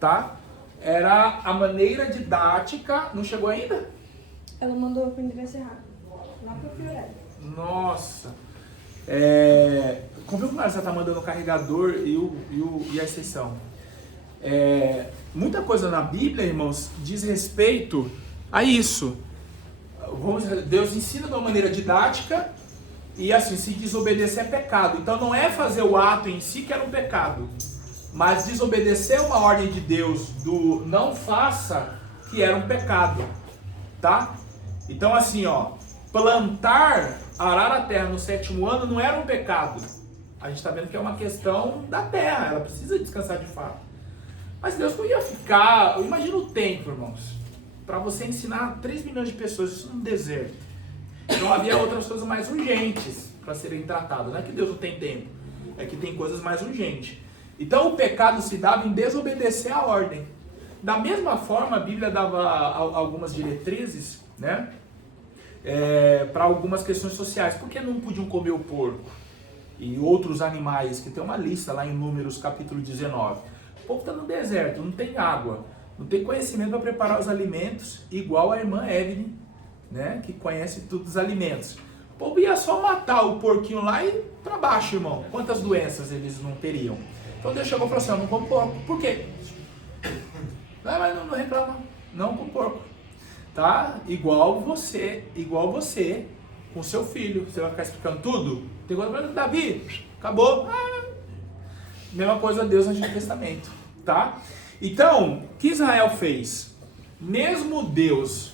tá? Era a maneira didática, não chegou ainda? Ela mandou pro endereço errado. Lá pro Fiorelli. Nossa. Como você está mandando o carregador e a extensão? Muita coisa na Bíblia, irmãos, diz respeito a isso. Deus ensina de uma maneira didática e assim, se desobedecer é pecado. Então não é fazer o ato em si que era um pecado, mas desobedecer uma ordem de Deus do não faça, que era um pecado, tá? Então assim, ó, plantar, arar a terra no 7º ano não era um pecado. A gente está vendo que é uma questão da terra, ela precisa descansar de fato. Mas Deus não ia ficar, imagina o tempo, irmãos, para você ensinar 3 milhões de pessoas isso no deserto. Então havia outras coisas mais urgentes para serem tratadas. Não é que Deus não tem tempo, é que tem coisas mais urgentes. Então o pecado se dava em desobedecer a ordem. Da mesma forma, a Bíblia dava algumas diretrizes, né, para algumas questões sociais. Por que não podiam comer o porco e outros animais, que tem uma lista lá em Números capítulo 19. O povo está no deserto, não tem água, não tem conhecimento para preparar os alimentos, igual a irmã Evelyn, né, que conhece todos os alimentos. O povo ia só matar o porquinho lá e para baixo, irmão. Quantas doenças eles não teriam? Então Deus chegou e falou assim, eu não como porco. Por quê? Mas não reclama, não com porco. Tá? Igual você com seu filho. Você vai ficar explicando tudo? Tem coisa para Davi, acabou. Mesma coisa Deus no Antigo Testamento, tá? Então, o que Israel fez? Mesmo Deus,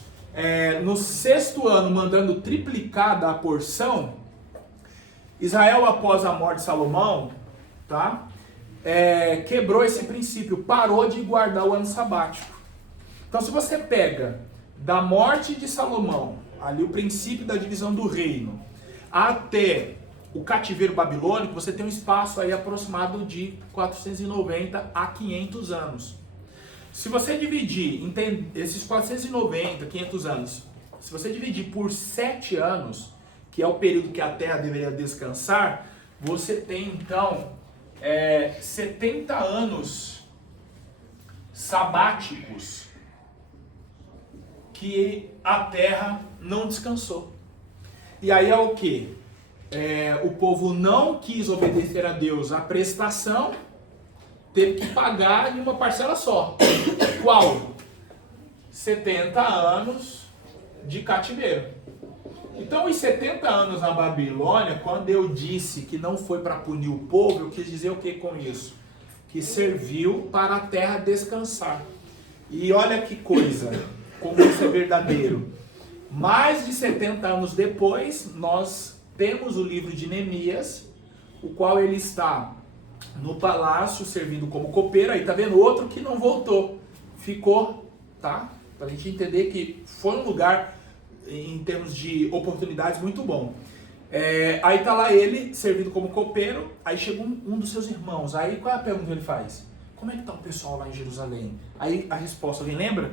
no 6º ano, mandando triplicar da porção, Israel, após a morte de Salomão, tá? Quebrou esse princípio, parou de guardar o ano sabático. Então, se você pega da morte de Salomão, ali o princípio da divisão do reino, até o cativeiro babilônico, você tem um espaço aí aproximado de 490 a 500 anos. Se você dividir esses 490, 500 anos, se você dividir por 7 anos, que é o período que a terra deveria descansar, você tem então 70 anos sabáticos que a terra não descansou. E aí é o que? O povo não quis obedecer a Deus a prestação, teve que pagar em uma parcela só. Qual? 70 anos de cativeiro. Então, os 70 anos na Babilônia, quando eu disse que não foi para punir o povo, eu quis dizer o que com isso? Que serviu para a terra descansar. E olha que coisa, como isso é verdadeiro. Mais de 70 anos depois, nós temos o livro de Neemias, o qual ele está no palácio, servindo como copeiro. Aí tá vendo outro que não voltou, ficou, tá? Pra gente entender que foi um lugar, em termos de oportunidades, muito bom. Aí tá lá ele, servindo como copeiro. Aí chega um dos seus irmãos. Aí qual é a pergunta que ele faz? Como é que tá o pessoal lá em Jerusalém? Aí a resposta, alguém lembra?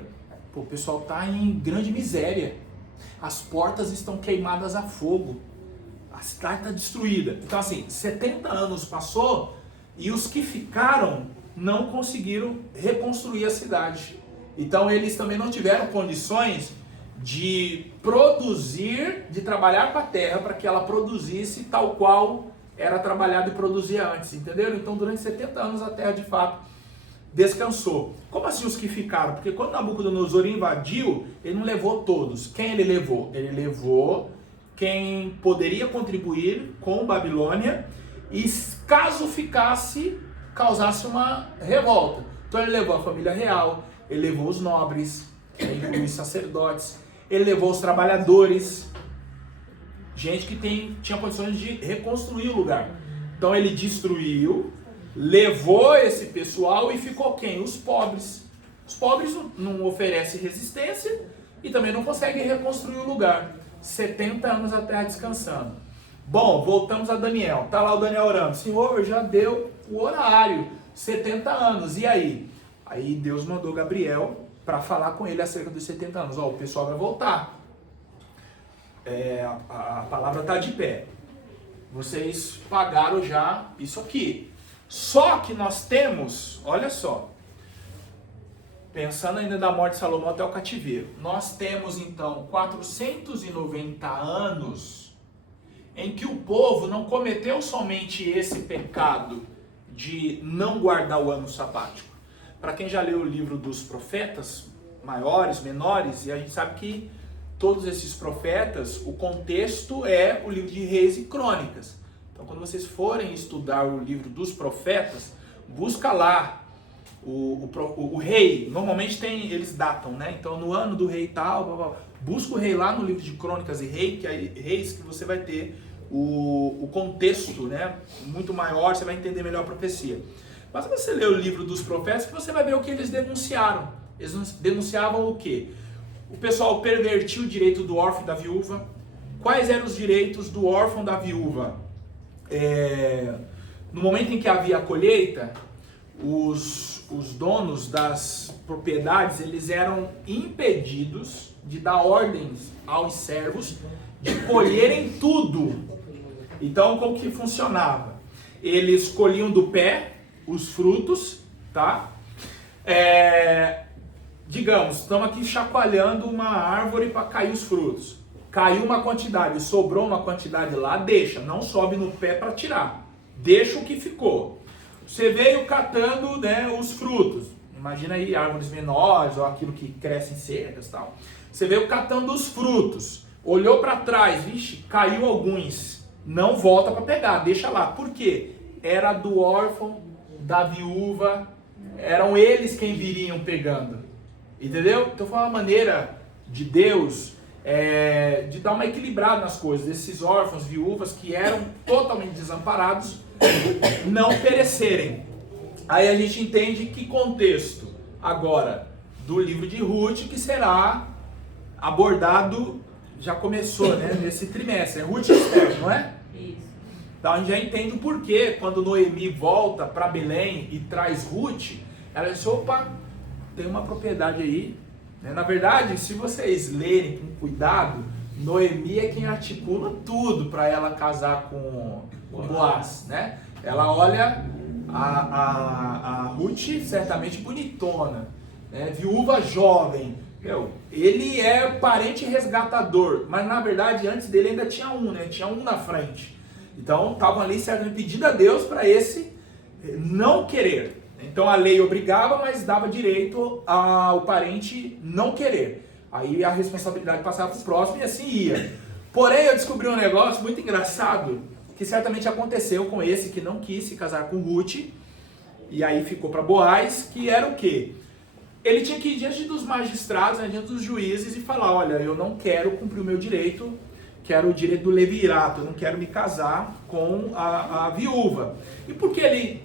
Pô, o pessoal tá em grande miséria. As portas estão queimadas a fogo. A cidade está destruída. Então assim, 70 anos passou e os que ficaram não conseguiram reconstruir a cidade. Então eles também não tiveram condições de produzir, de trabalhar com a terra para que ela produzisse tal qual era trabalhado e produzia antes, entenderam? Então durante 70 anos a terra de fato descansou. Como assim os que ficaram? Porque quando Nabucodonosor invadiu, ele não levou todos. Quem ele levou? Ele levou quem poderia contribuir com Babilônia e caso ficasse, causasse uma revolta. Então ele levou a família real, ele levou os nobres, os sacerdotes, ele levou os trabalhadores, gente que tinha condições de reconstruir o lugar. Então ele destruiu, levou esse pessoal e ficou quem? Os pobres. Os pobres não oferecem resistência e também não conseguem reconstruir o lugar. 70 anos a terra descansando. Bom, voltamos a Daniel. Tá lá o Daniel orando. Senhor, já deu o horário. 70 anos. E aí? Aí Deus mandou Gabriel para falar com ele acerca dos 70 anos. Ó, o pessoal vai voltar. A palavra está de pé. Vocês pagaram já isso aqui. Só que nós temos, olha só, pensando ainda da morte de Salomão até o cativeiro, nós temos então 490 anos em que o povo não cometeu somente esse pecado de não guardar o ano sabático. Para quem já leu o livro dos profetas, maiores, menores, e a gente sabe que todos esses profetas, o contexto é o livro de Reis e Crônicas. Então, quando vocês forem estudar o livro dos profetas, busca lá o rei. Normalmente eles datam, né? Então, no ano do rei tal, busca o rei lá no livro de Crônicas e Reis, que você vai ter o contexto, né? Muito maior, você vai entender melhor a profecia. Mas você lê o livro dos profetas, que você vai ver o que eles denunciaram. Eles denunciavam o quê? O pessoal pervertiu o direito do órfão e da viúva. Quais eram os direitos do órfão e da viúva? No momento em que havia a colheita, os donos das propriedades, eles eram impedidos de dar ordens aos servos de colherem tudo. Então, como que funcionava? Eles colhiam do pé os frutos, tá? Digamos, estamos aqui chacoalhando uma árvore para cair os frutos. Caiu uma quantidade, sobrou uma quantidade lá, deixa, não sobe no pé para tirar. Deixa o que ficou. Você veio catando, né, os frutos. Imagina aí árvores menores ou aquilo que cresce em cercas e tal. Você veio catando os frutos. Olhou para trás, vixe, caiu alguns. Não volta para pegar, deixa lá. Por quê? Era do órfão, da viúva, eram eles quem viriam pegando. Entendeu? Então foi uma maneira de Deus de dar uma equilibrada nas coisas. Esses órfãos, viúvas que eram totalmente desamparados, não perecerem. Aí a gente entende que contexto agora do livro de Ruth que será abordado, já começou, né, nesse trimestre. É Ruth e Esther, não é? Isso. Então a gente já entende o porquê quando Noemi volta para Belém e traz Ruth, ela diz, opa, tem uma propriedade aí. Na verdade, se vocês lerem com cuidado, Noemi é quem articula tudo para ela casar com Boaz, né? Ela olha a Ruth certamente bonitona, né? Viúva jovem. Ele é parente resgatador, mas na verdade antes dele ainda tinha um, né? Tinha um na frente. Então estavam ali certamente pedindo a Deus para esse não querer. Então a lei obrigava, mas dava direito ao parente não querer. Aí a responsabilidade passava para o próximo e assim ia. Porém eu descobri um negócio muito engraçado, que certamente aconteceu com esse que não quis se casar com Ruth, e aí ficou para Boaz, que era o quê? Ele tinha que ir diante dos magistrados, né, diante dos juízes e falar, olha, eu não quero cumprir o meu direito, que era o direito do levirato, eu não quero me casar com a viúva. E por que ele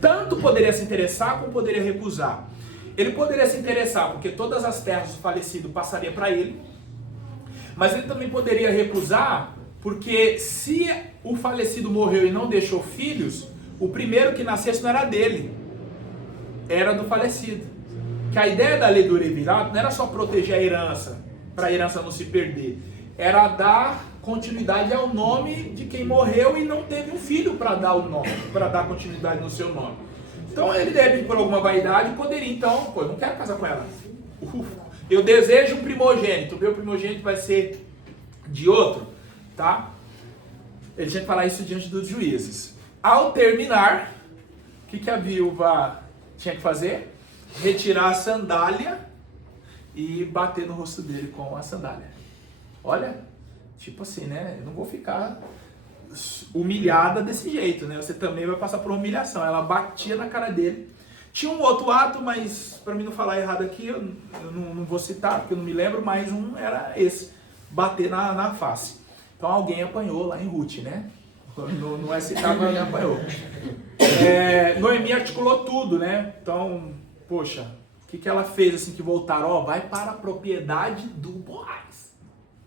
tanto poderia se interessar como poderia recusar? Ele poderia se interessar porque todas as terras do falecido passariam para ele, mas ele também poderia recusar porque se o falecido morreu e não deixou filhos, o primeiro que nascesse não era dele, era do falecido. Que a ideia da lei do levirato não era só proteger a herança, para a herança não se perder, era dar continuidade ao nome de quem morreu e não teve um filho para dar o nome, para dar continuidade no seu nome. Então ele deve, por alguma vaidade, poderia então, eu não quero casar com ela. Eu desejo um primogênito, o meu primogênito vai ser de outro, tá? Ele tinha que falar isso diante dos juízes. Ao terminar, o que a viúva tinha que fazer? Retirar a sandália e bater no rosto dele com a sandália. Olha, tipo assim, né? Eu não vou ficar humilhada desse jeito, né? Você também vai passar por humilhação. Ela batia na cara dele. Tinha um outro ato, mas para mim não falar errado aqui, eu não vou citar, porque eu não me lembro, mas um era esse, bater na face. Então alguém apanhou lá em Ruth, né? Não é citar, mas alguém apanhou. Noemi articulou tudo, né? Então, poxa, o que ela fez assim que voltaram? Vai para a propriedade do Boaz.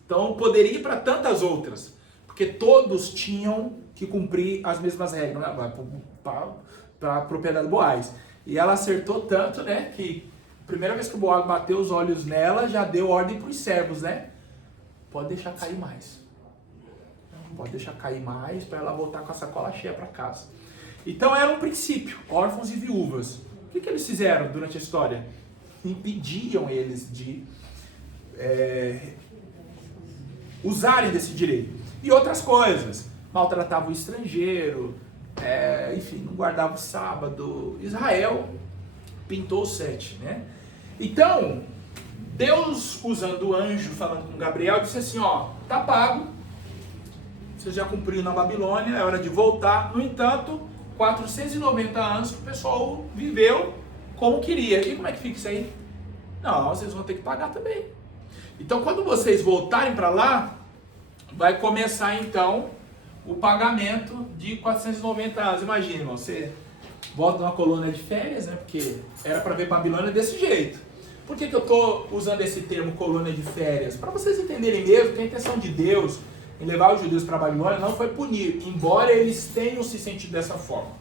Então poderia ir para tantas outras, porque todos tinham que cumprir as mesmas regras, né? Vai para a propriedade do Boaz. E ela acertou tanto, né, que a primeira vez que o Boaz bateu os olhos nela, já deu ordem para os servos, né? Pode deixar cair mais. Pode deixar cair mais para ela voltar com a sacola cheia para casa. Então era um princípio, órfãos e viúvas. O que eles fizeram durante a história? impediam eles de usarem desse direito. E outras coisas, maltratavam o estrangeiro, enfim, não guardava o sábado. Israel pintou o 7, né? Então, Deus, usando o anjo, falando com Gabriel, disse assim, ó, tá pago, você já cumpriu na Babilônia, é hora de voltar. No entanto, 490 anos que o pessoal viveu como queria. E como é que fica isso aí? Não, vocês vão ter que pagar também. Então, quando vocês voltarem para lá, vai começar então o pagamento de 490 anos. Imagina, irmão, você volta numa colônia de férias, né? Porque era para ver Babilônia desse jeito. Por que eu estou usando esse termo colônia de férias? Para vocês entenderem mesmo que a intenção de Deus em levar os judeus para a Babilônia não foi punir, embora eles tenham se sentido dessa forma.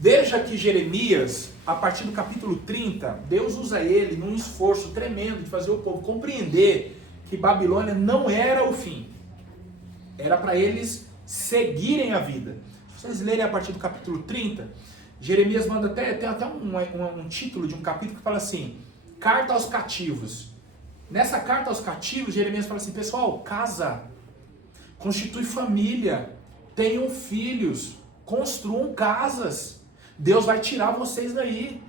Veja que Jeremias, a partir do capítulo 30, Deus usa ele num esforço tremendo de fazer o povo compreender que Babilônia não era o fim. Era para eles seguirem a vida. Se vocês lerem a partir do capítulo 30, Jeremias manda tem até um título de um capítulo que fala assim, Carta aos cativos. Nessa carta aos cativos, Jeremias fala assim, pessoal, casa, constitui família, tenham filhos, construam casas. Deus vai tirar vocês daí.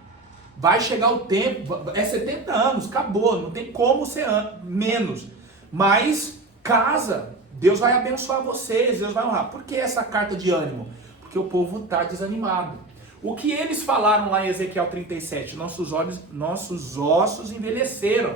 Vai chegar o tempo, é 70 anos, acabou, não tem como ser menos. Mas casa, Deus vai abençoar vocês, Deus vai honrar. Por que essa carta de ânimo? Porque o povo está desanimado. O que eles falaram lá em Ezequiel 37? Nossos ossos envelheceram.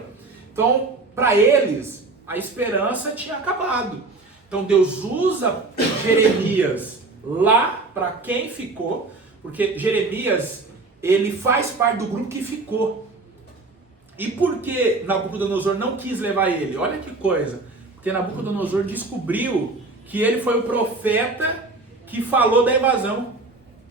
Então, para eles, a esperança tinha acabado. Então, Deus usa Jeremias lá para quem ficou, porque Jeremias, ele faz parte do grupo que ficou. E por que Nabucodonosor não quis levar ele? Olha que coisa. Porque Nabucodonosor descobriu que ele foi o profeta que falou da invasão.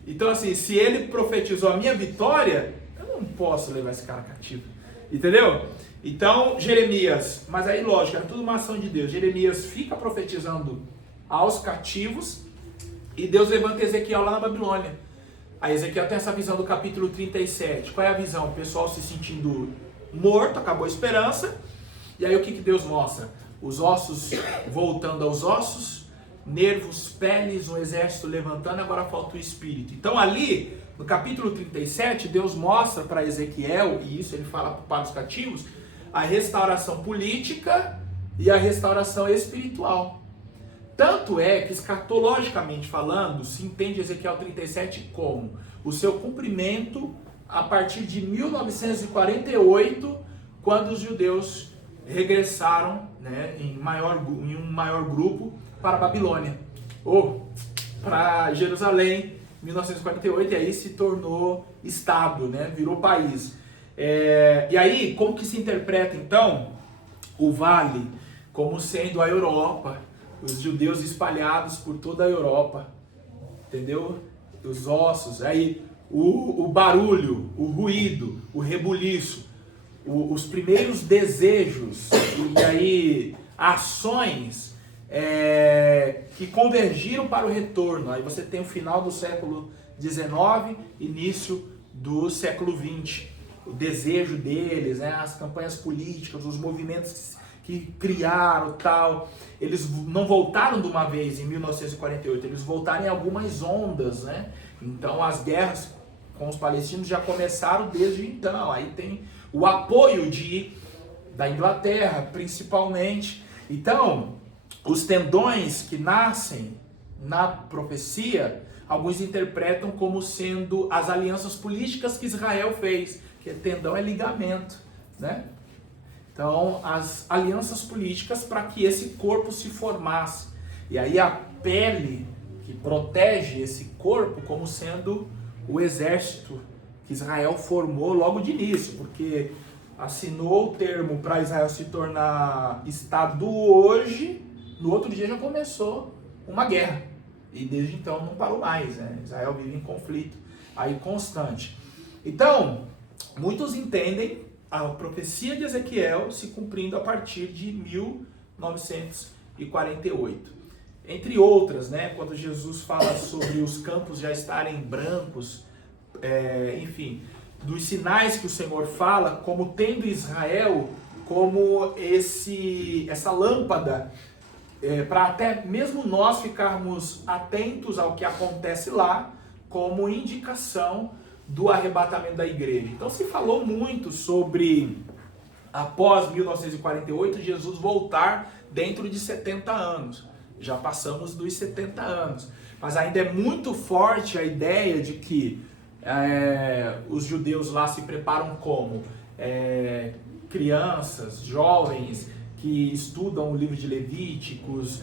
Então, assim, se ele profetizou a minha vitória, eu não posso levar esse cara cativo. Entendeu? Então, Jeremias, mas aí, lógico, é tudo uma ação de Deus. Jeremias fica profetizando aos cativos e Deus levanta Ezequiel lá na Babilônia. Aí Ezequiel tem essa visão do capítulo 37. Qual é a visão? O pessoal se sentindo morto, acabou a esperança. E aí o que Deus mostra? Os ossos voltando aos ossos, nervos, peles, um exército levantando, agora falta o espírito. Então ali, no capítulo 37, Deus mostra para Ezequiel, e isso ele fala para os cativos, a restauração política e a restauração espiritual. Tanto é que, escatologicamente falando, se entende Ezequiel 37 como o seu cumprimento a partir de 1948, quando os judeus regressaram, né, em um maior grupo para a Babilônia, ou para Jerusalém, 1948, e aí se tornou Estado, né, virou país. E aí, como que se interpreta então o vale como sendo a Europa, os judeus espalhados por toda a Europa, entendeu? Os ossos, aí o barulho, o ruído, o rebuliço, os primeiros desejos e aí ações que convergiram para o retorno. Aí você tem o final do século XIX, início do século XX. O desejo deles, né, as campanhas políticas, os movimentos que criaram tal. Eles não voltaram de uma vez em 1948, eles voltaram em algumas ondas, né? Então as guerras com os palestinos já começaram desde então. Aí tem o apoio da Inglaterra, principalmente. Então, os tendões que nascem na profecia, alguns interpretam como sendo as alianças políticas que Israel fez, que tendão é ligamento, né? Então, as alianças políticas para que esse corpo se formasse. E aí a pele que protege esse corpo como sendo o exército que Israel formou logo de início, porque assinou o termo para Israel se tornar Estado hoje, no outro dia já começou uma guerra. E desde então não parou mais, né? Israel vive em conflito aí constante. Então, muitos entendem a profecia de Ezequiel se cumprindo a partir de 1948. Entre outras, né, quando Jesus fala sobre os campos já estarem brancos, enfim, dos sinais que o Senhor fala, como tendo Israel como essa lâmpada, para até mesmo nós ficarmos atentos ao que acontece lá, como indicação do arrebatamento da igreja. Então se falou muito sobre, após 1948, Jesus voltar dentro de 70 anos. Já passamos dos 70 anos. Mas ainda é muito forte a ideia de que os judeus lá se preparam como crianças, jovens que estudam o livro de Levíticos,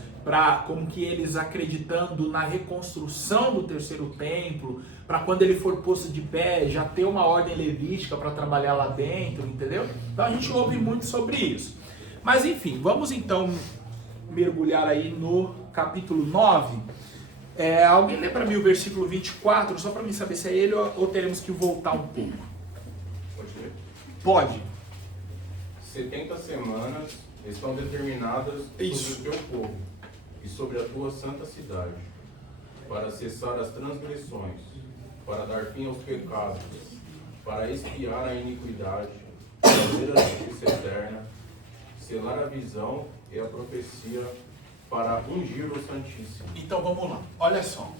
como que eles acreditando na reconstrução do terceiro templo, para quando ele for posto de pé, já ter uma ordem levítica para trabalhar lá dentro, entendeu? Então a gente ouve muito sobre isso. Mas enfim, vamos então mergulhar aí no capítulo 9. Alguém lê para mim o versículo 24, só para mim saber se é ele ou teremos que voltar um pouco. Pode ler? Pode. 70 semanas estão determinadas Isso. sobre o teu povo e sobre a tua santa cidade, para cessar as transgressões, para dar fim aos pecados, para expiar a iniquidade, fazer a justiça eterna, selar a visão e a profecia, para ungir o Santíssimo. Então vamos lá, olha só.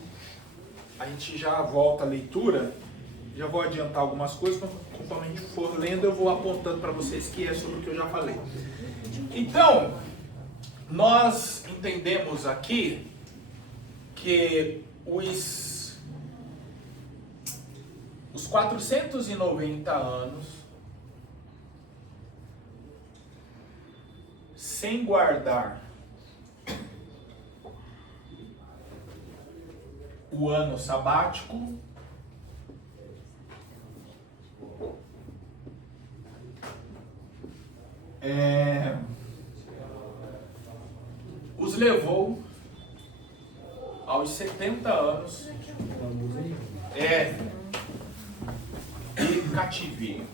A gente já volta à leitura, já vou adiantar algumas coisas, conforme a gente for lendo eu vou apontando para vocês que é sobre o que eu já falei. Então, nós entendemos aqui que os 490 anos sem guardar o ano sabático os levou aos 70 anos de cativeiro.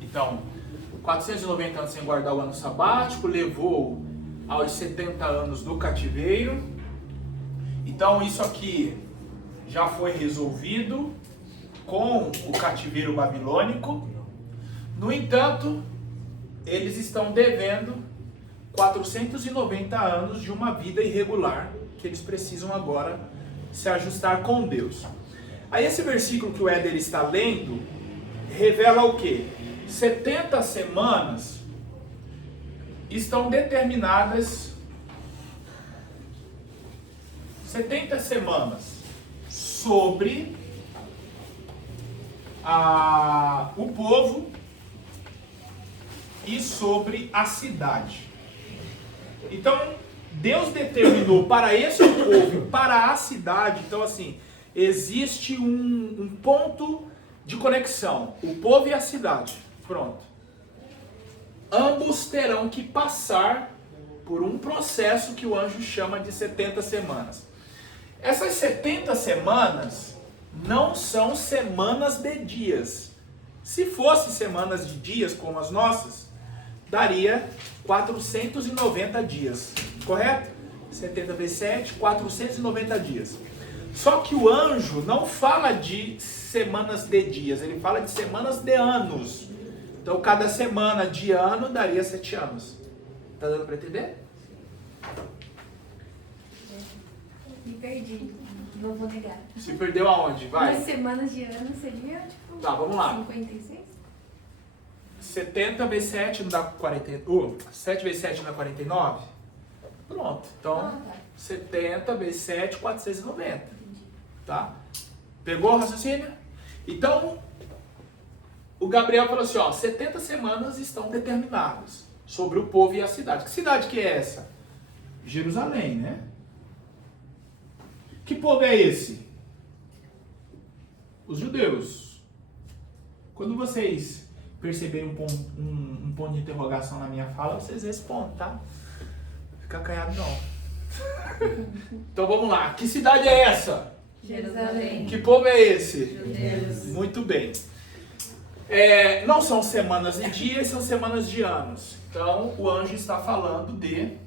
Então, 490 anos sem guardar o ano sabático levou aos 70 anos do cativeiro. Então isso aqui já foi resolvido com o cativeiro babilônico. No entanto, eles estão devendo 490 anos de uma vida irregular que eles precisam agora se ajustar com Deus. Aí esse versículo que o Éder está lendo revela o quê? 70 semanas estão determinadas, 70 semanas sobre o povo e sobre a cidade. Então, Deus determinou para esse povo e para a cidade. Então, assim, existe um ponto de conexão, o povo e a cidade. Pronto. Ambos terão que passar por um processo que o anjo chama de 70 semanas. Essas 70 semanas não são semanas de dias. Se fosse semanas de dias como as nossas, daria 490 dias, correto? 70 vezes 7, 490 dias. Só que o anjo não fala de semanas de dias, ele fala de semanas de anos. Então cada semana de ano daria 7 anos. Tá dando para entender? Me perdi, não vou negar. Se perdeu aonde? Vai. Umas semanas de ano seria tipo. Tá, vamos lá. 56? 70 vezes 7 não dá 40. 7 vezes 7 não dá 49? Pronto. Então, Ah, tá. 70 vezes 7, 490. Tá? Pegou o raciocínio? Então, o Gabriel falou assim, ó, 70 semanas estão determinadas sobre o povo e a cidade. Que cidade que é essa? Jerusalém, né? Que povo é esse? Os judeus. Quando vocês perceberem um ponto de interrogação na minha fala, vocês respondem, tá? Fica acanhado não. Então vamos lá. Que cidade é essa? Jerusalém. Que povo é esse? Judeus. Muito bem. Não são semanas de dias, são semanas de anos. Então o anjo está falando de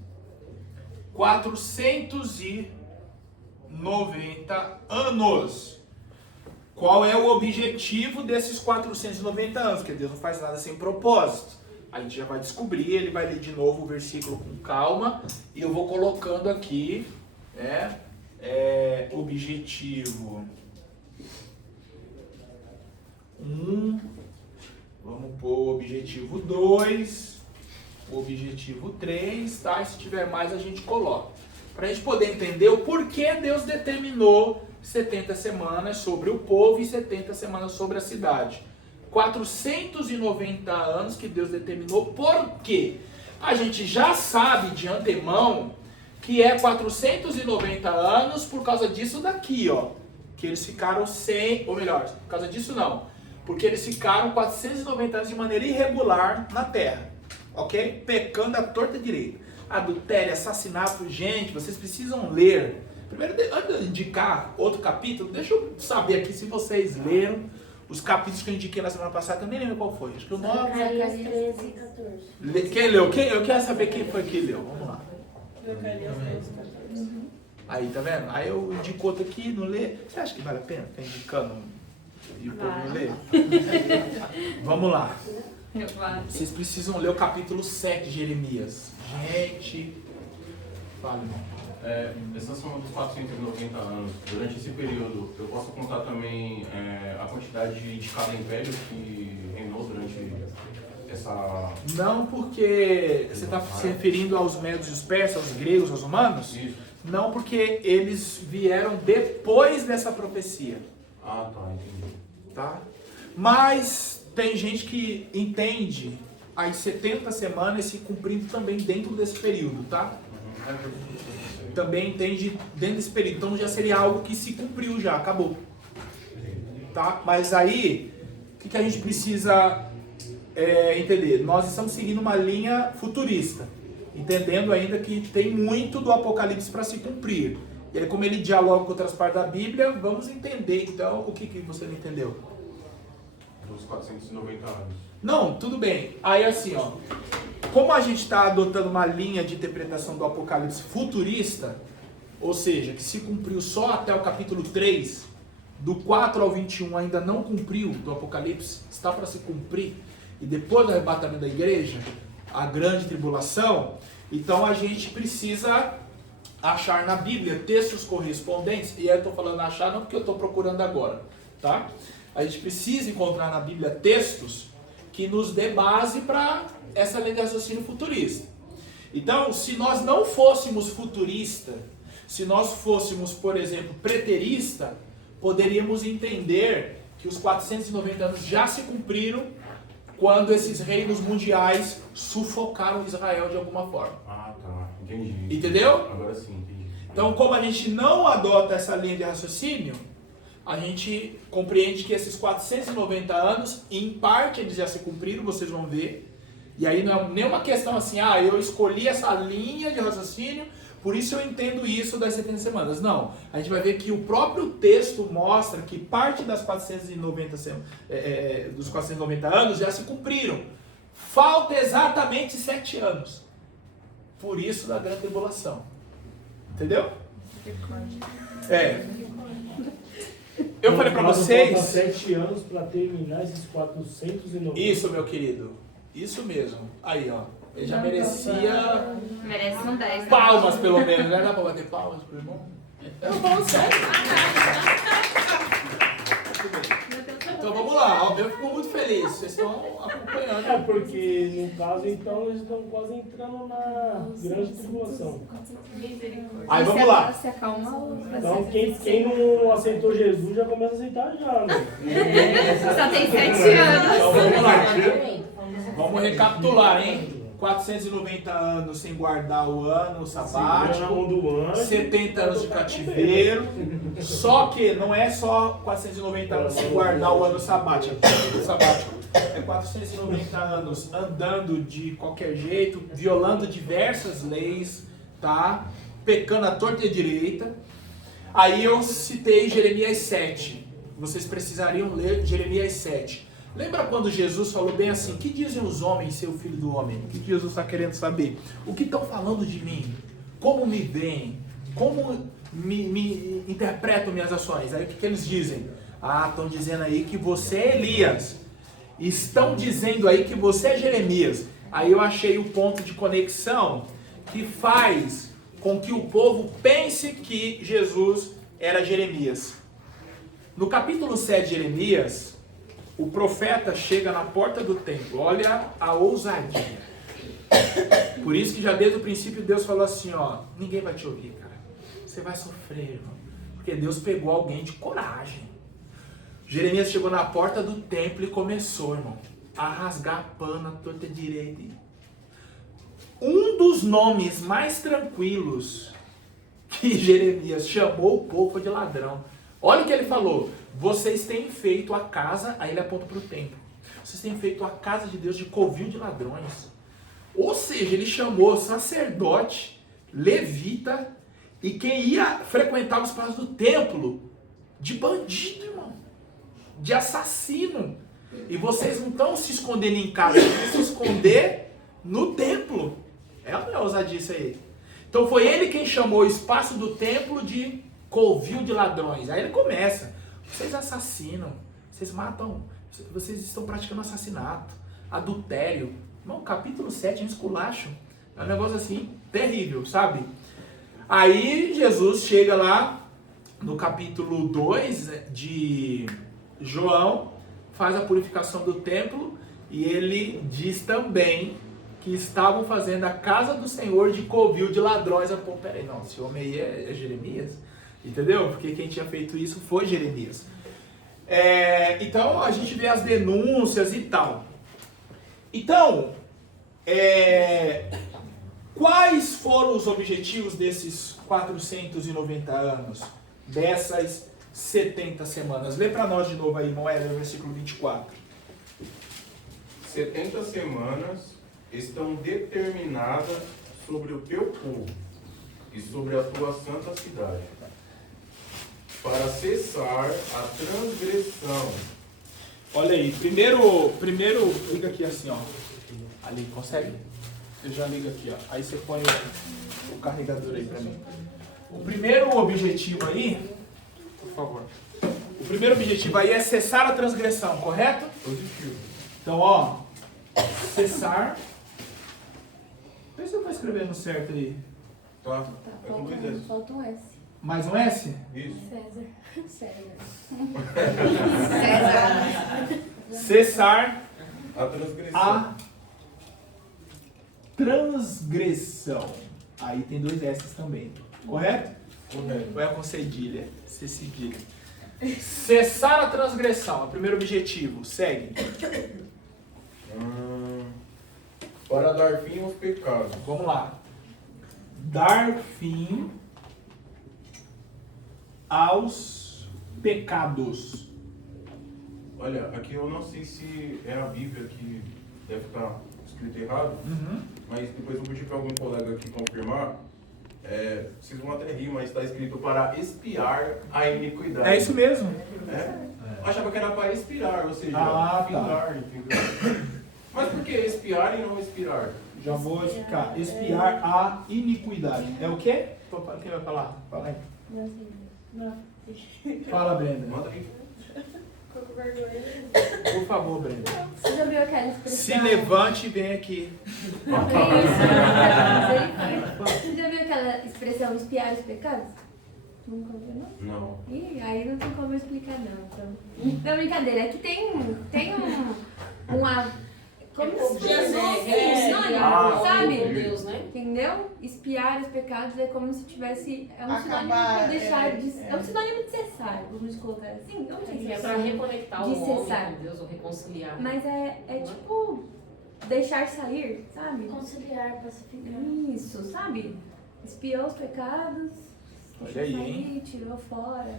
490 anos. qual é o objetivo desses 490 anos, porque Deus não faz nada sem propósito. A gente já vai descobrir, ele vai ler de novo o versículo com calma, e eu vou colocando aqui, né, objetivo 1, vamos pôr o objetivo 2, o objetivo 3, tá? E se tiver mais a gente coloca. Para a gente poder entender o porquê Deus determinou 70 semanas sobre o povo e 70 semanas sobre a cidade. 490 anos que Deus determinou, por quê? A gente já sabe de antemão que é 490 anos por causa disso daqui, ó. Que eles ficaram sem, ou melhor, por causa disso não. Porque eles ficaram 490 anos de maneira irregular na terra. Ok? Pecando à torta direita. Adultério, assassinato, gente, vocês precisam ler. Primeiro, antes de indicar outro capítulo, deixa eu saber aqui se vocês leram os capítulos que eu indiquei na semana passada, eu nem lembro qual foi. Acho que o 9. Zacarias 13 e 14. Quem leu? Eu quero saber quem foi que leu. Vamos lá. Zacarias 13 e 14. Aí, tá vendo? Aí eu indico outro aqui, não lê. Você acha que vale a pena ficar indicando e o povo não lê? Vamos lá. Vocês precisam ler o capítulo 7 de Jeremias. Gente, fala, irmão. Essa soma dos 490 anos, durante esse período, eu posso contar também a quantidade de cada império que reinou durante essa... Não, porque você está se referindo aos medos e os persas, aos gregos, aos romanos? Isso. Não, porque eles vieram depois dessa profecia. Ah, tá, entendi. Tá? Mas tem gente que entende as 70 semanas se cumprindo também dentro desse período, tá? Também entende dentro desse período. Então já seria algo que se cumpriu já, acabou. Tá? Mas aí, o que a gente precisa entender? Nós estamos seguindo uma linha futurista, entendendo ainda que tem muito do Apocalipse para se cumprir. E aí, como ele dialoga com outras partes da Bíblia, vamos entender. Então, o que você não entendeu? Dos 490 anos. Não, tudo bem. Aí assim, ó, como a gente está adotando uma linha de interpretação do Apocalipse futurista, ou seja, que se cumpriu só até o capítulo 3, do 4 ao 21 ainda não cumpriu do Apocalipse, está para se cumprir, e depois do arrebatamento da igreja, a grande tribulação, então a gente precisa achar na Bíblia textos correspondentes, e aí eu estou falando achar não porque eu estou procurando agora, tá? A gente precisa encontrar na Bíblia textos que nos dê base para essa linha de raciocínio futurista. Então, se nós não fôssemos futurista, se nós fôssemos, por exemplo, preterista, poderíamos entender que os 490 anos já se cumpriram quando esses reinos mundiais sufocaram Israel de alguma forma. Ah, tá, entendi. Entendeu? Agora sim, entendi. Então, como a gente não adota essa linha de raciocínio, a gente compreende que esses 490 anos, em parte eles já se cumpriram, vocês vão ver. E aí não é nenhuma questão assim, eu escolhi essa linha de raciocínio, por isso eu entendo isso das 70 semanas. Não, a gente vai ver que o próprio texto mostra que parte das 490 dos 490 anos já se cumpriram. Falta exatamente 7 anos. Por isso da grande tribulação. Entendeu? Eu falei pra vocês... Falta 7 anos para terminar esses 490. Isso, meu querido. Isso mesmo. Aí, ó. Ele já merecia... Merece um 10. palmas, pelo menos. Não dá pra bater palmas pro irmão? Eu falo sério. Então vamos lá. Ó, eu fico muito feliz. Vocês estão acompanhando. Porque no caso, então, eles estão quase entrando na grande tribulação. Aí vamos lá. Se acalma, Então, quem não aceitou Jesus já começa a aceitar já, né? Só tem 7 anos. Então vamos lá. Vamos recapitular, hein? 490 anos sem guardar o ano sabático, 70 anos de cativeiro, só que não é só 490 anos sem guardar o ano sabático, é 490 anos andando de qualquer jeito, violando diversas leis, tá? Pecando à torta e à direita. Aí eu citei Jeremias 7, vocês precisariam ler Jeremias 7. Lembra quando Jesus falou bem assim, que dizem os homens ser o filho do homem? O que Jesus está querendo saber? O que estão falando de mim? Como me veem? Como me interpretam minhas ações? Aí o que eles dizem? Ah, estão dizendo aí que você é Elias. Estão dizendo aí que você é Jeremias. Aí eu achei o ponto de conexão que faz com que o povo pense que Jesus era Jeremias. No capítulo 7 de Jeremias, o profeta chega na porta do templo. Olha a ousadia. Por isso que já desde o princípio Deus falou assim, ó, ninguém vai te ouvir, cara. Você vai sofrer, irmão. Porque Deus pegou alguém de coragem. Jeremias chegou na porta do templo e começou, irmão, a rasgar pano à torta direita. Um dos nomes mais tranquilos que Jeremias chamou o povo de ladrão. Olha o que ele falou. Vocês têm feito a casa, aí ele aponta para o templo. Vocês têm feito a casa de Deus de covil de ladrões. Ou seja, ele chamou sacerdote, levita e quem ia frequentar os espaços do templo de bandido, irmão. De assassino. E vocês não estão se escondendo em casa, vocês vão se esconder no templo. É uma ousadia isso aí. Então foi ele quem chamou o espaço do templo de covil de ladrões. Aí ele começa. Vocês assassinam, vocês matam, vocês estão praticando assassinato, adultério. Irmão, capítulo 7 é um esculacho. É um negócio assim, terrível, sabe? Aí Jesus chega lá no capítulo 2 de João, faz a purificação do templo e ele diz também que estavam fazendo a casa do Senhor de covil de ladrões. Pô, peraí, não, esse homem aí é Jeremias? Entendeu? Porque quem tinha feito isso foi Jeremias. Então a gente vê as denúncias e tal. Então, quais foram os objetivos desses 490 anos? Dessas 70 semanas? Lê para nós de novo aí, Moeda, no versículo 24. 70 semanas estão determinadas sobre o teu povo e sobre a tua santa cidade, para cessar a transgressão. Olha aí, primeiro liga aqui assim, ó. Ali, consegue? Eu já ligo aqui, ó. Aí você põe o carregador aí pra mim. O primeiro objetivo aí, por favor. O primeiro objetivo aí é cessar a transgressão, correto? Positivo. Então, ó, cessar. Vê se eu tô escrevendo certo aí. Tá? Tá, É com dois S. falta um S. Mais um S? Isso. César. Cessar A transgressão. a transgressão. Aí tem dois S também, correto? Correto. Ou é com cedilha? C cedilha. Cessar a transgressão, é o primeiro objetivo. Segue. Para dar fim aos pecados. Vamos lá. Dar fim aos pecados. Olha, aqui eu não sei se é a Bíblia que deve estar escrito errado, mas depois eu vou pedir para algum colega aqui confirmar. Vocês vão até rir, mas está escrito para espiar a iniquidade. É isso mesmo. Eu achava que era para expiar, ou seja, Ah, tá. vingar, entendeu? Mas por que espiar e não expirar? Já vou explicar. Espiar a iniquidade. É o quê? Quem vai falar? Fala aí. Não. Fala, Brenda. Manda aí. Ficou com vergonha. Por favor, Brenda. Você já viu aquela expressão? Se levante e vem aqui. Você já viu aquela expressão espiar os pecados? Nunca ouviu, não? Não. Ih, aí não tem como eu explicar, não. Então, não, brincadeira. É que tem uma... Como se fosse sinônimo, sabe? Deus, né? Entendeu? Espiar os pecados é como se tivesse... É um Acabar, sinônimo para deixar é, de... É um sinônimo de cessar, vamos colocar assim. Eu não sei se É para reconectar de o homem cessar. com Deus ou reconciliar. Mas é tipo... Deixar sair, sabe? Conciliar, pacificar. Isso, sabe? Espiou os pecados, Olha deixou aí, hein? sair, tirou fora.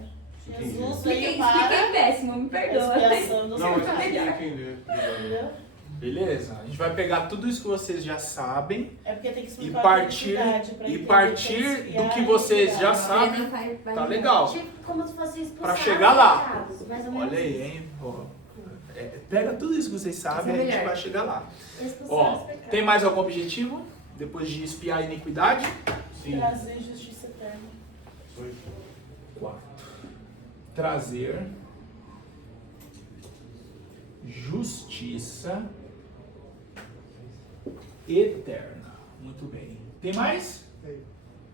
Jesus Expliquei veio para péssimo, me a perdoa. expiação dos Não, mas eu pecados. consegui entender. Entendeu? Beleza. A gente vai pegar tudo isso que vocês já sabem É porque tem que e explicar a partir, identidade pra e entender partir que é do espiar que a vocês já identidade. sabem. Vai Tá legal. Tipo, como se fosse expulsar Pra chegar lá. os pecados, mais ou menos Olha aí, hein? Pô. Pega tudo isso que vocês sabem e a gente melhor. vai chegar lá. Expulsar Ó, os pecados. tem mais algum objetivo? Depois de espiar a iniquidade? Sim. Trazer justiça eterna. Foi. 4. Trazer justiça eterna. Muito bem. Tem mais?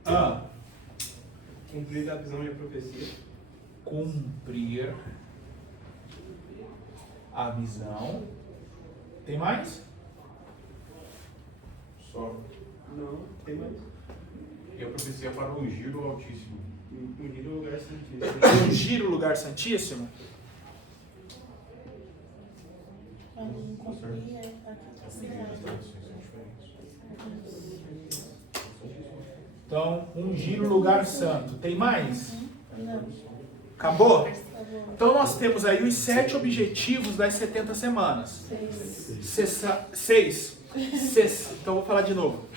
Ah, Cumprir a visão e a profecia. cumprir a visão. Tem mais? Só. Não, tem mais. E a profecia para ungir o Altíssimo. Ungir o lugar santíssimo. Ungir o lugar santíssimo. Então, ungir o lugar santo. Tem mais? Acabou? Então nós temos aí os 7 objetivos das 70 semanas. 6. Então vou falar de novo.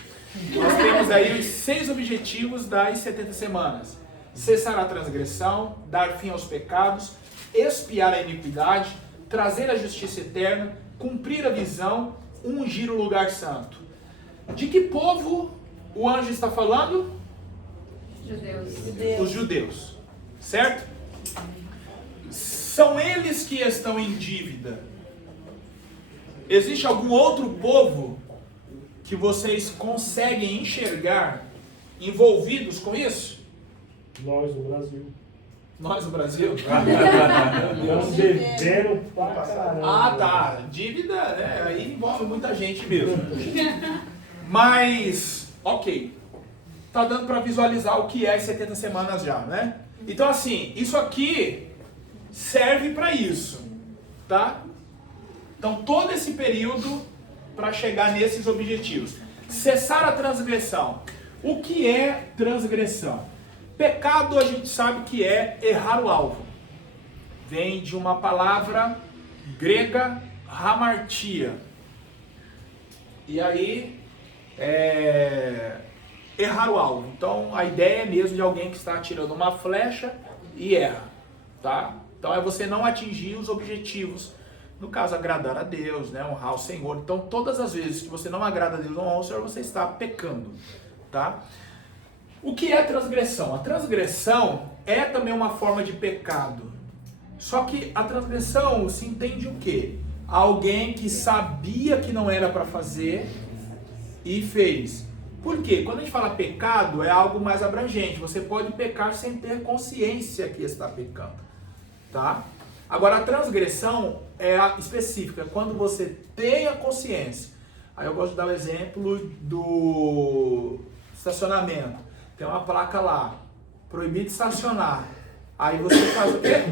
Nós temos aí os 6 objetivos das 70 semanas. Cessar a transgressão, dar fim aos pecados, expiar a iniquidade, trazer a justiça eterna, cumprir a visão, ungir o lugar santo. De que povo o anjo está falando? Judeus. Os judeus. Certo? São eles que estão em dívida. Existe algum outro povo que vocês conseguem enxergar envolvidos com isso? Nós, o Brasil. Nós, o Brasil? Nós devendo pra caramba. Ah, tá. Dívida, né? Aí envolve muita gente mesmo. Mas, ok. Tá dando para visualizar o que é as 70 semanas já, né? Então, assim, isso aqui serve para isso, tá? Então, todo esse período para chegar nesses objetivos. Cessar a transgressão. O que é transgressão? Pecado, a gente sabe que é errar o alvo. Vem de uma palavra grega, hamartia. E aí, errar o alvo. Então, a ideia é mesmo de alguém que está atirando uma flecha e erra, tá? Então, é você não atingir os objetivos. No caso, agradar a Deus, né? Honrar o Senhor. Então, todas as vezes que você não agrada a Deus ou honrar o Senhor, você está pecando, tá? O que é transgressão? A transgressão é também uma forma de pecado. Só que a transgressão se entende o quê? Alguém que sabia que não era para fazer e fez. Por quê? Quando a gente fala pecado, é algo mais abrangente. Você pode pecar sem ter consciência que está pecando, tá? Agora, a transgressão é específica, quando você tem a consciência. Aí eu gosto de dar o exemplo do estacionamento. Tem uma placa lá, proibido estacionar. Aí você faz o quê?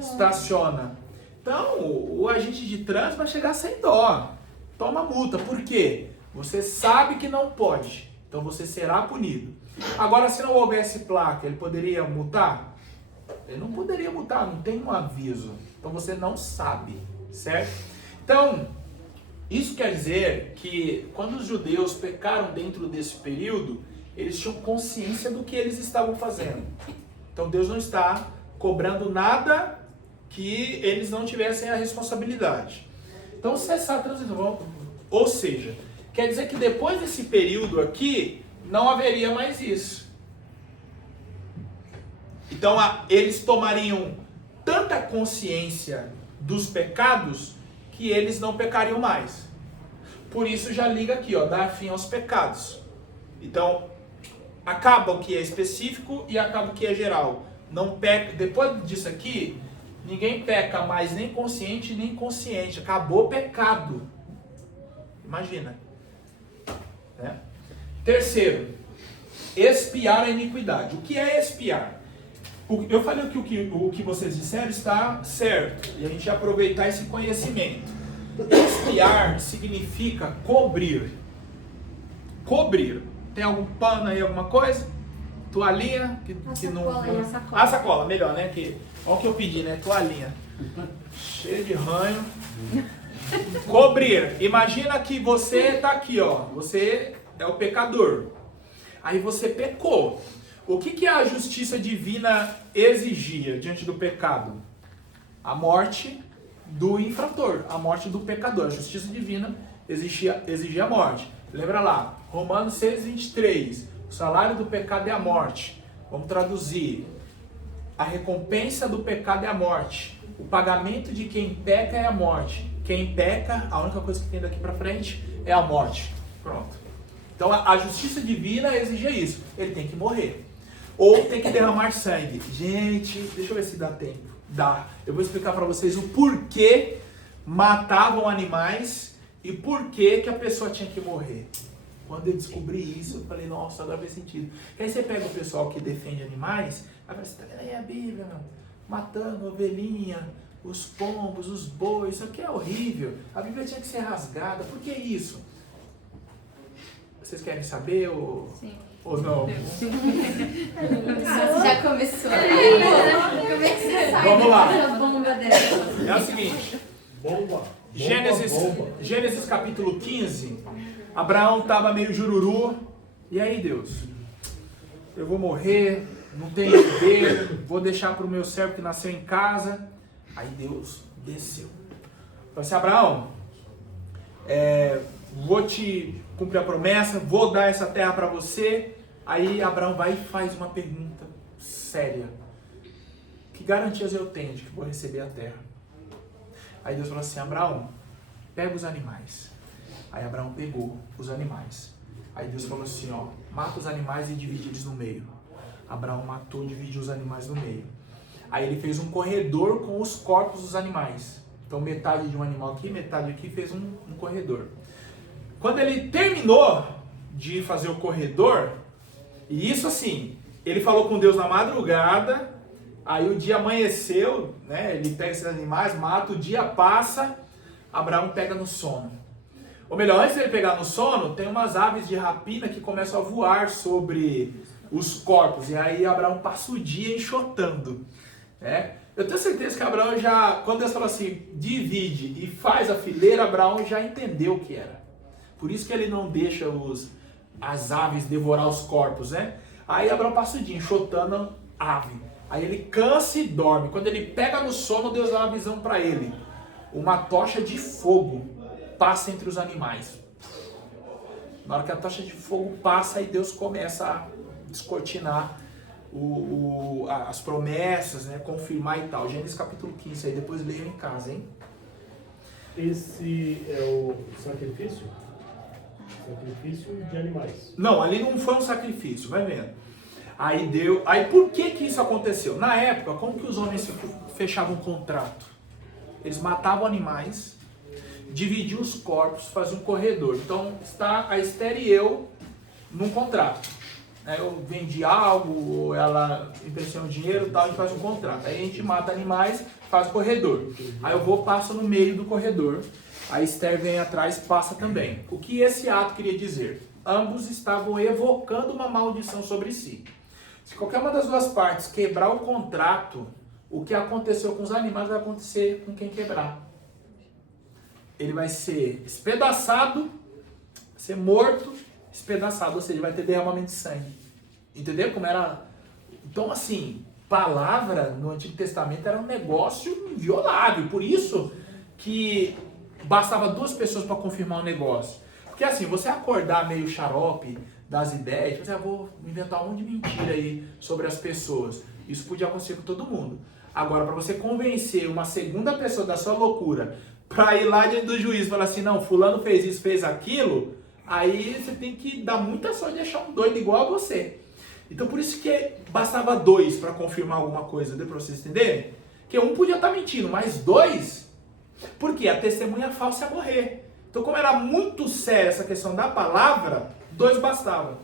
Estaciona. Então, o agente de trânsito vai chegar sem dó. Toma multa. Por quê? Você sabe que não pode. Então você será punido. Agora, se não houvesse placa, ele poderia multar? Ele não poderia multar, não tem um aviso. Então você não sabe, certo? Então, isso quer dizer que quando os judeus pecaram dentro desse período, eles tinham consciência do que eles estavam fazendo. Então Deus não está cobrando nada que eles não tivessem a responsabilidade. Então cessar a transição, ou seja, quer dizer que depois desse período aqui, não haveria mais isso. Então eles tomariam tanta consciência dos pecados que eles não pecariam mais. Por isso já liga aqui, ó, dar fim aos pecados. Então, acaba o que é específico e acaba o que é geral. Não peca. Depois disso aqui, ninguém peca mais nem consciente nem inconsciente. Acabou o pecado. Imagina. Né? Terceiro, expiar a iniquidade. O que é expiar? Eu falei que o que vocês disseram está certo. E a gente aproveitar esse conhecimento. Expiar significa cobrir. Cobrir. Tem algum pano aí, alguma coisa? Toalhinha? A sacola, melhor, né? Olha o que eu pedi, né? Toalhinha. Cheio de ranho. Cobrir. Imagina que você tá aqui, ó. Você é o pecador. Aí você pecou. O que a justiça divina exigia diante do pecado? A morte do infrator, a morte do pecador. A justiça divina exigia a morte. Lembra lá, Romanos 6:23. O salário do pecado é a morte. Vamos traduzir. A recompensa do pecado é a morte. O pagamento de quem peca é a morte. quem peca, a única coisa que tem daqui para frente é a morte. Pronto. Então a justiça divina exige isso. Ele tem que morrer. Ou tem que derramar sangue. Gente, deixa eu ver se dá tempo. Dá. Eu vou explicar para vocês o porquê matavam animais e porquê que a pessoa tinha que morrer. Quando eu descobri isso, eu falei, nossa, agora faz sentido. E aí você pega o pessoal que defende animais, aí você tá lendo aí a Bíblia, meu, matando ovelhinha, os pombos, os bois, isso aqui é horrível. A Bíblia tinha que ser rasgada. Por que isso? Vocês querem saber ou, Sim. ou não? Já começou. Vamos lá. Essa bomba dessa. É o seguinte, Bomba. Gênesis capítulo 15, Abraão estava meio jururu, e aí Deus, eu vou morrer, não tenho herdeiro, vou deixar para o meu servo que nasceu em casa. Aí Deus desceu. Falou assim, Abraão, vou te cumprir a promessa, vou dar essa terra para você. Aí Abraão vai e faz uma pergunta séria. Que garantias eu tenho de que vou receber a terra? Aí Deus falou assim, Abraão, pega os animais. Aí Abraão pegou os animais. Aí Deus falou assim, ó, mata os animais e divide eles no meio. Abraão matou e dividiu os animais no meio. Aí ele fez um corredor com os corpos dos animais. Então metade de um animal aqui, metade aqui, fez um corredor. Quando ele terminou de fazer o corredor, e isso assim, ele falou com Deus na madrugada, aí o dia amanheceu, né? Ele pega esses animais, mata, o dia passa, Abraão pega no sono. Ou melhor, antes dele pegar no sono, tem umas aves de rapina que começam a voar sobre os corpos. E aí Abraão passa o dia enxotando. Né? Eu tenho certeza que Abraão já, quando Deus falou assim, divide e faz a fileira, Abraão já entendeu o que era. Por isso que ele não deixa as aves devorar os corpos, né? Aí Abraão passa o dia enxotando ave. Aí ele cansa e dorme. Quando ele pega no sono, Deus dá uma visão para ele. Uma tocha de fogo passa entre os animais. Na hora que a tocha de fogo passa, aí Deus começa a descortinar as promessas, né? Confirmar e tal. Gênesis capítulo 15, aí depois leiam em casa, hein? Esse é o sacrifício? Sacrifício de animais. Não, ali não foi um sacrifício, vai vendo. Aí por que isso aconteceu? Na época, como que os homens fechavam um contrato? Eles matavam animais, dividiam os corpos, faziam um corredor. Então está a Esther e eu num contrato. Eu vendi algo, ou ela emprestou dinheiro e tal, a gente faz um contrato. Aí a gente mata animais, faz o corredor. Aí eu passo no meio do corredor. A Esther vem atrás, passa também. O que esse ato queria dizer? Ambos estavam evocando uma maldição sobre si. Se qualquer uma das duas partes quebrar o contrato, o que aconteceu com os animais vai acontecer com quem quebrar. Ele vai ser espedaçado, ser morto, espedaçado, ou seja, vai ter derramamento de sangue. Entendeu como era? Então, assim, palavra no Antigo Testamento era um negócio inviolável. Por isso que bastava duas pessoas para confirmar o negócio. Porque assim, você acordar meio xarope das ideias, você vou inventar um monte de mentira aí sobre as pessoas. Isso podia acontecer com todo mundo. Agora, para você convencer uma segunda pessoa da sua loucura para ir lá diante do juiz e falar assim, não, fulano fez isso, fez aquilo, aí você tem que dar muita sorte de achar um doido igual a você. Então por isso que bastava dois para confirmar alguma coisa, deu para vocês entenderem? Porque um podia estar mentindo, mas dois, porque a testemunha falsa ia morrer. Então como era muito séria essa questão da palavra, dois bastavam.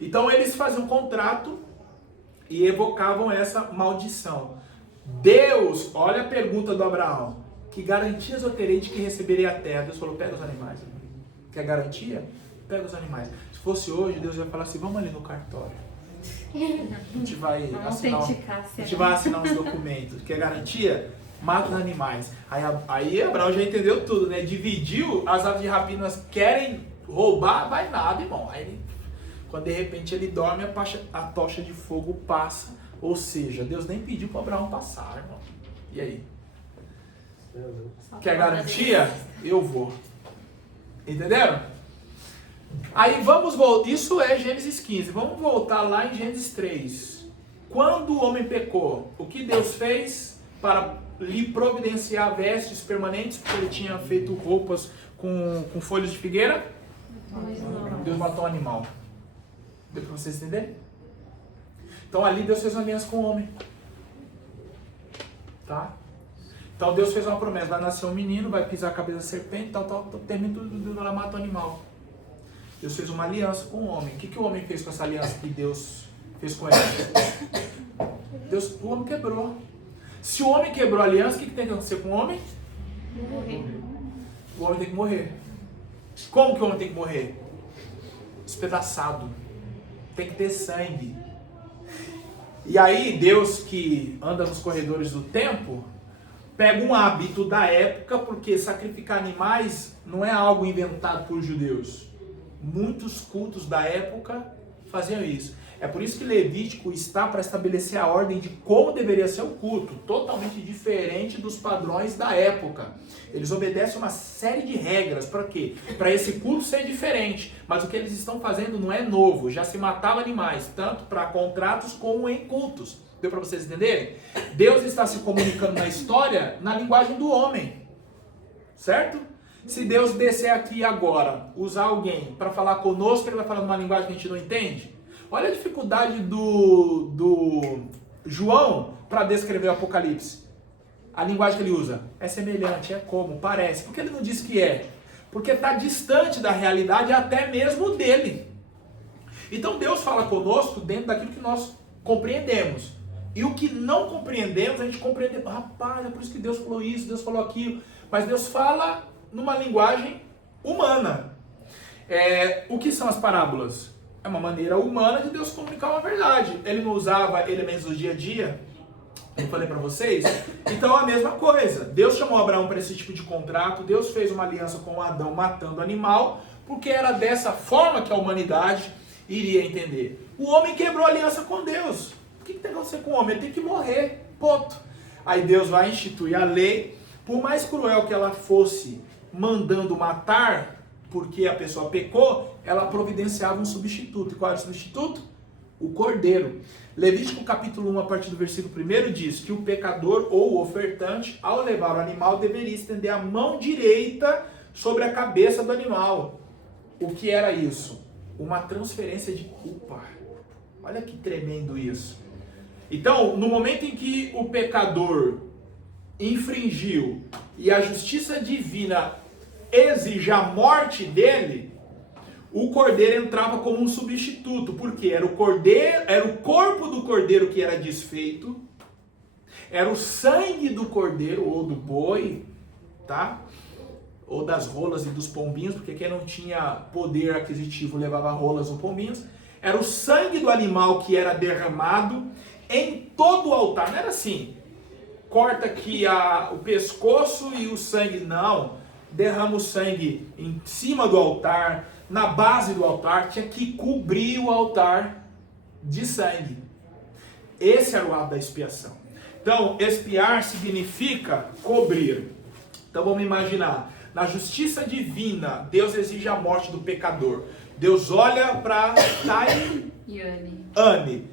Então eles faziam um contrato e evocavam essa maldição. Deus, olha a pergunta do Abraão, que garantias eu terei de que receberei a terra? Deus falou, pega os animais. Quer garantia? Pega os animais. Se fosse hoje, Deus ia falar assim, vamos ali no cartório. A gente vai assinar uns documentos. Quer garantia? Mata os animais. Aí Abraão já entendeu tudo, né? Dividiu, as aves de rapinas querem roubar, vai nada, irmão. Aí quando de repente ele dorme, a tocha de fogo passa. Ou seja, Deus nem pediu para Abraão passar, irmão. E aí? Quer garantia? Eu vou. Entenderam? Aí vamos voltar. Isso é Gênesis 15. Vamos voltar lá em Gênesis 3. Quando o homem pecou, o que Deus fez para lhe providenciar vestes permanentes, porque ele tinha feito roupas com folhas de figueira? Deus matou um animal. Deu para vocês entenderem? Então ali Deus fez uma aliança com o homem. Tá? Então Deus fez uma promessa, vai nascer um menino, vai pisar a cabeça da serpente, termina tudo, ela mata o animal. Deus fez uma aliança com o homem. O que o homem fez com essa aliança que Deus fez com ele? O homem quebrou. Se o homem quebrou a aliança, o que tem que acontecer com o homem? Morrer. O homem tem que morrer. Como que o homem tem que morrer? Despedaçado. Tem que ter sangue. E aí Deus, que anda nos corredores do tempo, pega um hábito da época, porque sacrificar animais não é algo inventado por judeus. Muitos cultos da época faziam isso. É por isso que Levítico está para estabelecer a ordem de como deveria ser o culto, totalmente diferente dos padrões da época. Eles obedecem uma série de regras. Para quê? Para esse culto ser diferente. Mas o que eles estão fazendo não é novo. Já se matava animais, tanto para contratos como em cultos. Deu para vocês entenderem? Deus está se comunicando na história na linguagem do homem. Certo? Se Deus descer aqui agora, usar alguém para falar conosco, ele vai falar numa linguagem que a gente não entende? Olha a dificuldade do João para descrever o Apocalipse. A linguagem que ele usa é semelhante, é como, parece. Por que ele não diz que é? Porque está distante da realidade até mesmo dele. Então Deus fala conosco dentro daquilo que nós compreendemos. E o que não compreendemos, a gente compreende. Rapaz, é por isso que Deus falou isso, Deus falou aquilo. Mas Deus fala numa linguagem humana. O que são as parábolas? É uma maneira humana de Deus comunicar uma verdade. Ele não usava elementos do dia a dia, eu falei para vocês. Então é a mesma coisa. Deus chamou Abraão para esse tipo de contrato. Deus fez uma aliança com Adão matando o animal, porque era dessa forma que a humanidade iria entender. O homem quebrou a aliança com Deus. O que tem que acontecer com o homem? Ele tem que morrer. Ponto. Aí Deus vai instituir a lei. Por mais cruel que ela fosse mandando matar, porque a pessoa pecou, ela providenciava um substituto. E qual era o substituto? O cordeiro. Levítico capítulo 1, a partir do versículo 1, diz que o pecador ou o ofertante, ao levar o animal, deveria estender a mão direita sobre a cabeça do animal. O que era isso? Uma transferência de culpa. Olha que tremendo isso. Então, no momento em que o pecador infringiu e a justiça divina exige a morte dele, o cordeiro entrava como um substituto, porque era o cordeiro, era o corpo do cordeiro que era desfeito, era o sangue do cordeiro ou do boi, tá? Ou das rolas e dos pombinhos, porque quem não tinha poder aquisitivo levava rolas ou pombinhos. Era o sangue do animal que era derramado em todo o altar. Não era assim, corta aqui o pescoço e o sangue, não. Derrama o sangue em cima do altar, na base do altar, tinha que cobrir o altar de sangue. Esse era o ato da expiação. Então, expiar significa cobrir. Então vamos imaginar, na justiça divina, Deus exige a morte do pecador. Deus olha para Anne,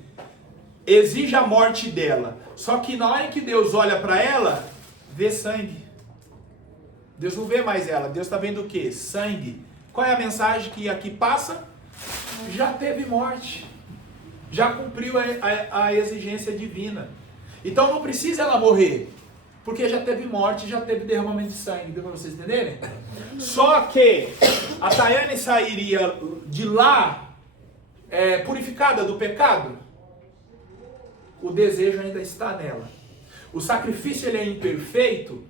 exige a morte dela. Só que na hora que Deus olha para ela, vê sangue. Deus não vê mais ela. Deus está vendo o quê? Sangue. Qual é a mensagem que aqui passa? Já teve morte. Já cumpriu a exigência divina. Então não precisa ela morrer. Porque já teve morte, já teve derramamento de sangue. Deu para vocês entenderem? Só que a Tayane sairia de lá purificada do pecado. O desejo ainda está nela. O sacrifício ele é imperfeito.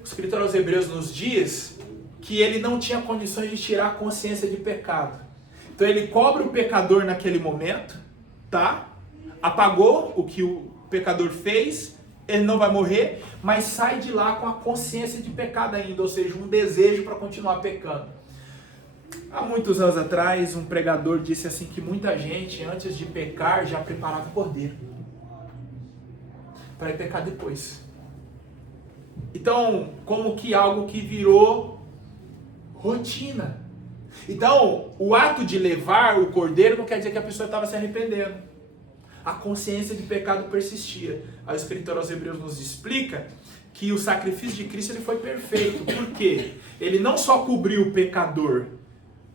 O escritor aos Hebreus nos diz que ele não tinha condições de tirar a consciência de pecado. Então ele cobre o pecador naquele momento, tá? Apagou o que o pecador fez, ele não vai morrer, mas sai de lá com a consciência de pecado ainda, ou seja, um desejo para continuar pecando. Há muitos anos atrás, um pregador disse assim que muita gente, antes de pecar, já preparava o cordeiro para ir pecar depois. Então, como que algo que virou rotina. Então, o ato de levar o cordeiro não quer dizer que a pessoa estava se arrependendo. a consciência de pecado persistia. Aí o escritor aos Hebreus nos explica que o sacrifício de Cristo ele foi perfeito. Por quê? Ele não só cobriu o pecador,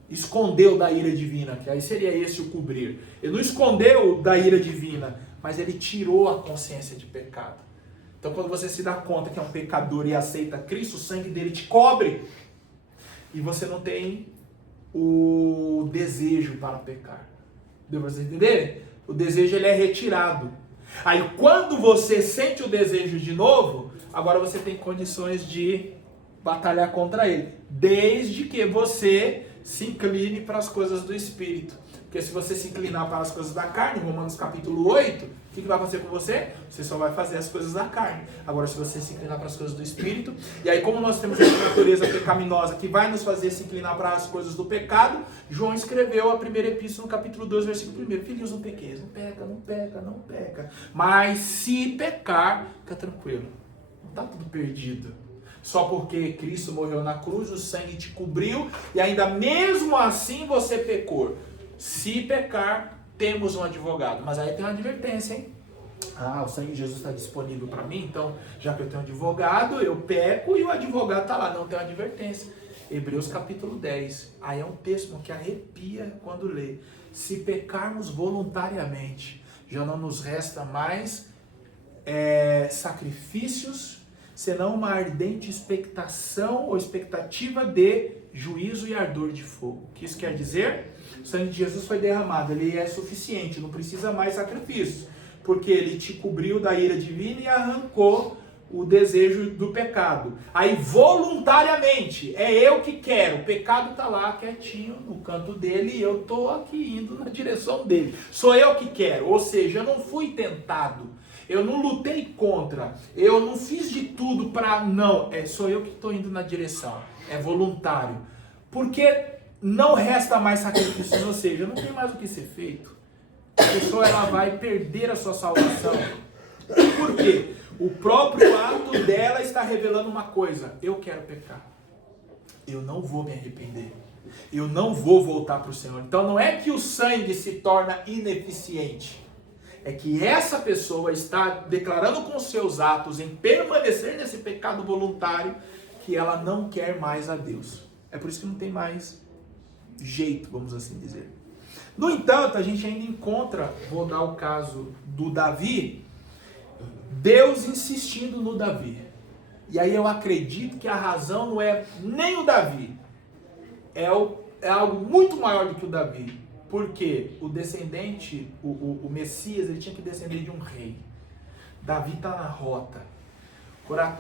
escondeu da ira divina, que aí seria esse o cobrir. Ele não escondeu da ira divina, mas ele tirou a consciência de pecado. Então quando você se dá conta que é um pecador e aceita Cristo, o sangue dele te cobre. E você não tem o desejo para pecar. Deu para vocês entenderem? O desejo ele é retirado. Aí quando você sente o desejo de novo, agora você tem condições de batalhar contra ele. Desde que você se incline para as coisas do Espírito. Porque se você se inclinar para as coisas da carne, Romanos capítulo 8, o que vai acontecer com você? Você só vai fazer as coisas da carne. Agora, se você se inclinar para as coisas do Espírito, e aí como nós temos essa natureza pecaminosa que vai nos fazer se inclinar para as coisas do pecado, João escreveu a primeira epístola no capítulo 2, versículo 1. Filhos, não pequeis, não peca, não peca, não peca. Mas se pecar, fica tranquilo. Não está tudo perdido. Só porque Cristo morreu na cruz, o sangue te cobriu, e ainda mesmo assim você pecou. Se pecar, temos um advogado. Mas aí tem uma advertência, hein? O sangue de Jesus está disponível para mim, então, já que eu tenho um advogado, eu peco e o advogado está lá. Não, tem uma advertência. Hebreus capítulo 10. Aí é um texto que arrepia quando lê. Se pecarmos voluntariamente, já não nos resta mais sacrifícios, senão uma ardente expectação ou expectativa de juízo e ardor de fogo. O que isso quer dizer? O sangue de Jesus foi derramado, ele é suficiente, não precisa mais sacrifícios, porque ele te cobriu da ira divina e arrancou o desejo do pecado. Aí voluntariamente, é eu que quero, o pecado está lá quietinho no canto dele e eu estou aqui indo na direção dele. Sou eu que quero, ou seja, eu não fui tentado. Eu não lutei contra, eu não fiz de tudo para não, sou eu que estou indo na direção, é voluntário, porque não resta mais sacrifícios, ou seja, não tem mais o que ser feito, a pessoa ela vai perder a sua salvação. Por quê? O próprio ato dela está revelando uma coisa, eu quero pecar, eu não vou me arrepender, eu não vou voltar para o Senhor. Então não é que o sangue se torna ineficiente, é que essa pessoa está declarando com seus atos em permanecer nesse pecado voluntário que ela não quer mais a Deus. É por isso que não tem mais jeito, vamos assim dizer. No entanto, a gente ainda encontra, vou dar o caso do Davi, Deus insistindo no Davi. E aí eu acredito que a razão não é nem o Davi, é algo muito maior do que o Davi. Porque o descendente, o Messias, ele tinha que descender de um rei. Davi está na rota.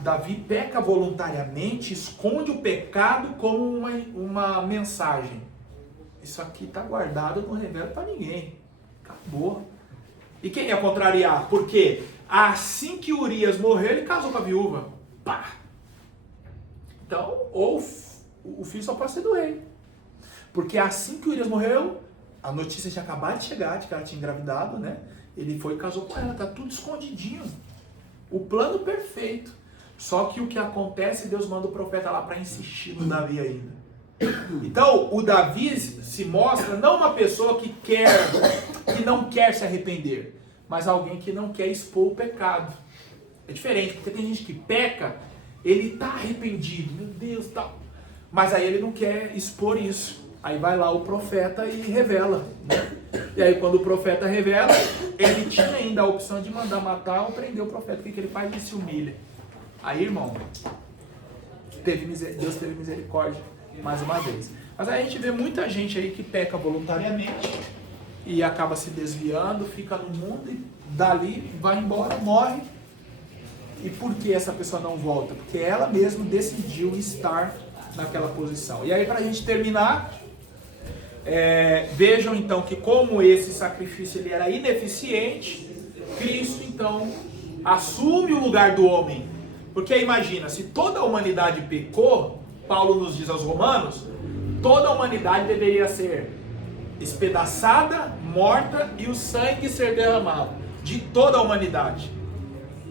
Davi peca voluntariamente, esconde o pecado como uma mensagem. Isso aqui está guardado, eu não revelo para ninguém. Acabou. E quem ia contrariar? Porque assim que Urias morreu, ele casou com a viúva. Pá! Então, ou o filho só pode ser do rei. Porque assim que Urias morreu, a notícia tinha acabado de chegar, de que ela tinha engravidado, né? Ele foi e casou com ela, tá tudo escondidinho. O plano perfeito. Só que o que acontece, Deus manda o profeta lá para insistir no Davi ainda. Então, o Davi se mostra não uma pessoa que não quer se arrepender, mas alguém que não quer expor o pecado. É diferente, porque tem gente que peca, ele tá arrependido, meu Deus, tal. Mas aí ele não quer expor isso. Aí vai lá o profeta e revela, né? E aí quando o profeta revela, ele tinha ainda a opção de mandar matar ou prender o profeta. O que ele faz? Ele se humilha. Aí, irmão, Deus teve misericórdia mais uma vez. Mas aí a gente vê muita gente aí que peca voluntariamente e acaba se desviando, fica no mundo e dali vai embora, morre. E por que essa pessoa não volta? Porque ela mesma decidiu estar naquela posição. E aí, para a gente terminar, vejam então que como esse sacrifício ele era ineficiente, Cristo então assume o lugar do homem. Porque imagina, se toda a humanidade pecou, Paulo nos diz aos Romanos, toda a humanidade deveria ser espedaçada, morta e o sangue ser derramado de toda a humanidade.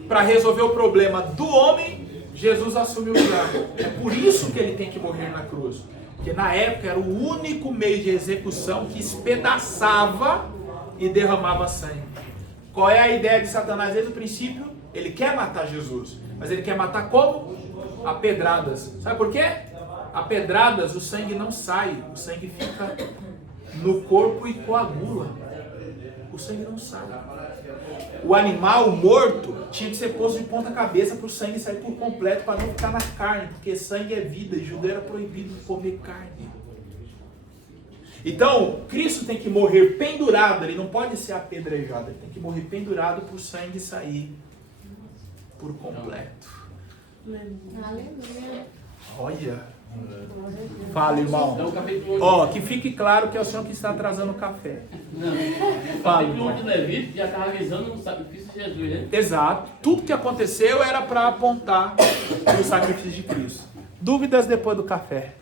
Para resolver o problema do homem, Jesus assume o lugar. É por isso que ele tem que morrer na cruz. Porque na época era o único meio de execução que espedaçava e derramava sangue. Qual é a ideia de Satanás desde o princípio? Ele quer matar Jesus, mas ele quer matar como? A pedradas. Sabe por quê? A pedradas o sangue não sai, o sangue fica no corpo e coagula. O sangue não sai. O animal morto tinha que ser posto de ponta cabeça para o sangue sair por completo, para não ficar na carne, porque sangue é vida e judeu era proibido comer carne. Então, Cristo tem que morrer pendurado, ele não pode ser apedrejado, ele tem que morrer pendurado para o sangue sair por completo. Aleluia. Olha. Fala, irmão. Então, o capítulo 8. Ó, que fique claro que é o senhor que está atrasando o café. Não. O Fala, capítulo 1 irmão. de Levítico já estava avisando o sacrifício de Jesus, né? Exato. Tudo que aconteceu era para apontar para o sacrifício de Cristo. Dúvidas depois do café?